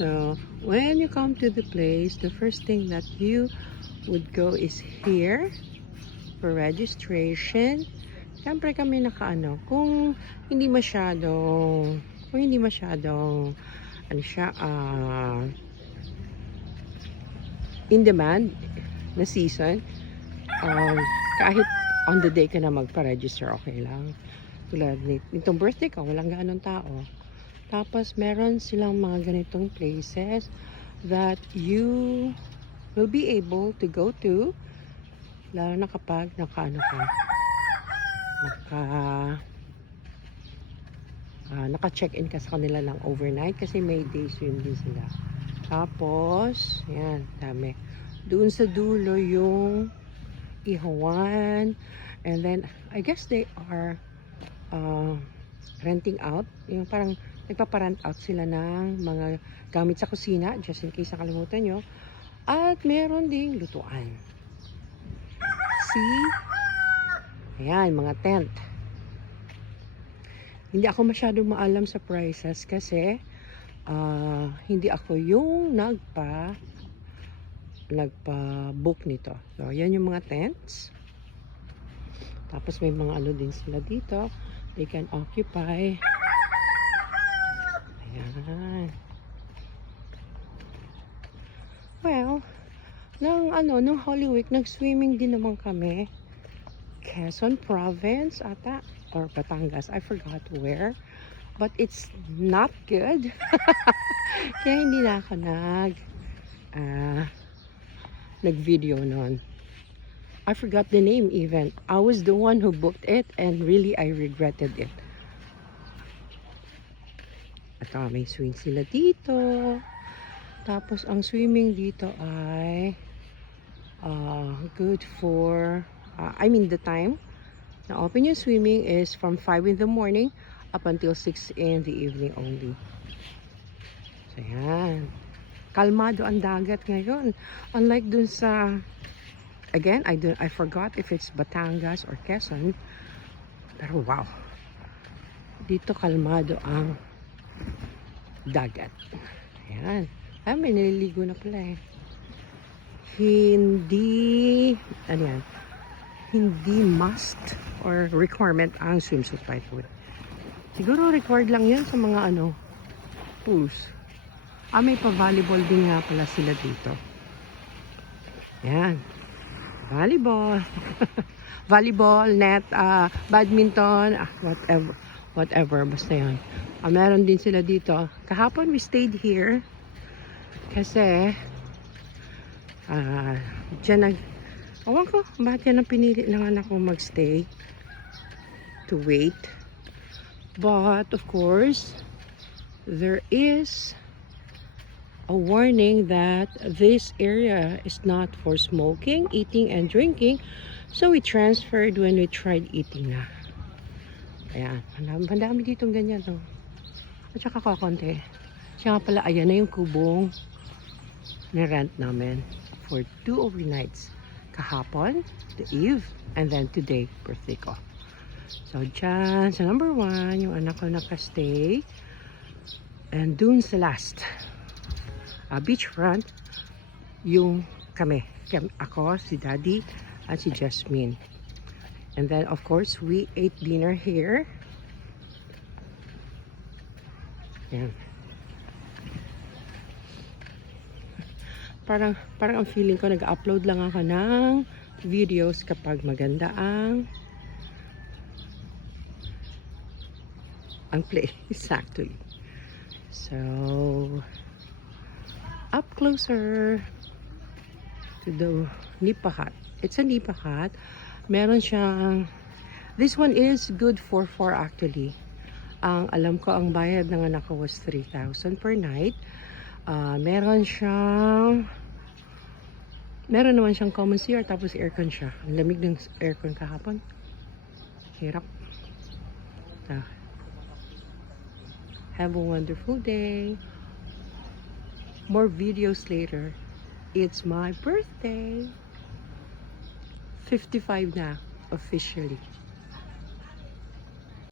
So when you come to the place, the first thing that you would go is here for registration. Siyempre kami nakaano, kung hindi masyadong ano siya, in demand na season, kahit on the day ka na magpa-register, okay lang. Tulad nitong birthday ko, walang gaanong tao. Tapos meron silang mga ganitong places that you will be able to go to, lalo na kapag naka-check-in ka sa kanila lang overnight kasi may day swim din sila. Tapos, yan, dami. Doon sa dulo yung Ihawan. And then, I guess they are renting out. Yung parang nagpaparent out sila ng mga gamit sa kusina, just in case nakalimutan nyo. At meron ding lutuan. See? Ayan, mga tent. Hindi ako masyadong maalam sa prices kasi hindi ako yung nagpa-book nito. So, yan yung mga tents. Tapos may mga ano din sila dito. They can occupy. Ayan. Well, nung Holy Week, nag-swimming din naman kami. Quezon Province ata. Or Batangas. I forgot where. But it's not good. Kaya hindi na ako nag-video nun. I forgot the name even. I was the one who booked it and really I regretted it. At may swing sila dito. Tapos ang swimming dito ay good for the time na open yung swimming is from 5 in the morning up until 6 in the evening only. So yan, kalmado ang dagat ngayon, unlike dun sa, again, I forgot if it's Batangas or Quezon, pero wow, dito kalmado ang dagat. Ayan, may nililigo na pala eh. Hindi must or requirement ang swimsuit, by the way. Siguro required lang yan sa mga pools. May pa-volleyball din nga pala sila dito. Yan. Volleyball. Volleyball, net, badminton, whatever, basta yan. Meron din sila dito. Kahapon we stayed here kasi dyan awan ko, bakit yan ang pinili ng anak ko magstay to wait. But of course, there is a warning that this area is not for smoking, eating, and drinking. So we transferred when we tried eating na. Ayan, madami ditong ganyan. No? At saka kakonti. Siya nga pala, ayan na yung kubong ni-rent namin for 2 overnights. Kahapon, the eve, and then today, birthday ko. So, dyan, sa number 1, yung anak ko nakastay. And dun sa last, beachfront, yung kami. Ako, si Daddy, at si Jasmine. And then, of course, we ate dinner here. Yan. Parang ang feeling ko, nag-upload lang ako ng videos kapag maganda ang place actually. So, up closer to the Nipa Hut. It's a Nipa Hut. Meron siyang, this one is good for 4 actually. Ang alam ko, ang bayad ng anak ko was 3,000 per night. Meron naman siyang common CR, tapos aircon siya. Ang lamig ng aircon kahapon. Hirap. Have a wonderful day. More videos later. It's my birthday. 55 na, officially.